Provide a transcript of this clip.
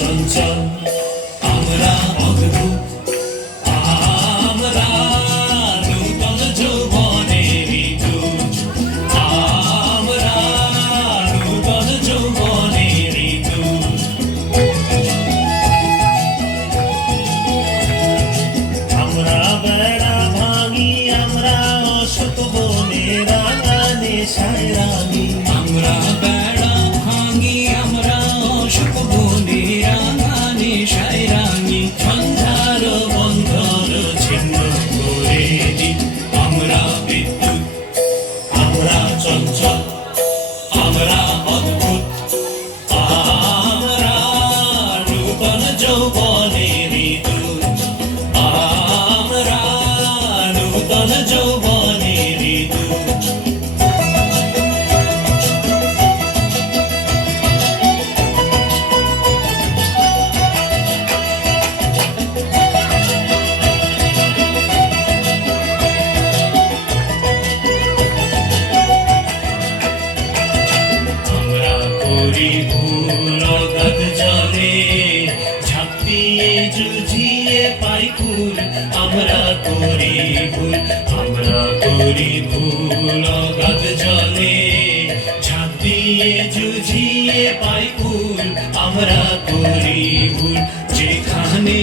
চঞ্চল আমরা অদ্ভুত আমরা নূতন যৌবনেরই দূত আমরা নূতন যৌবনেরই দূত আমরা বেড়া ভাঙি আমরা অশোক বনে রাঙা নেশায় রাঙি আমরা বেড়া ভাঙি আমরা অশোক বনে রাঙা নেশায় রাঙি সন্ধ্যার বন্ধন ছিন্ন করে দিই আমরা বিদ্যুৎ আমরা চঞ্চল আমরা অদ্ভুত আমরা নূতন যৌবনেরই দূত আমরা নূতন যৌবনেরই দূত আমরা করি ভুল অগাধ জলে ঝাঁপিয়ে জুঝিয়ে পাই কুল আমরা করি ভুল অগাধ জলে ঝাঁপিয়ে জুঝিয়ে পাই কুল আমরা করি ভুল যেখানে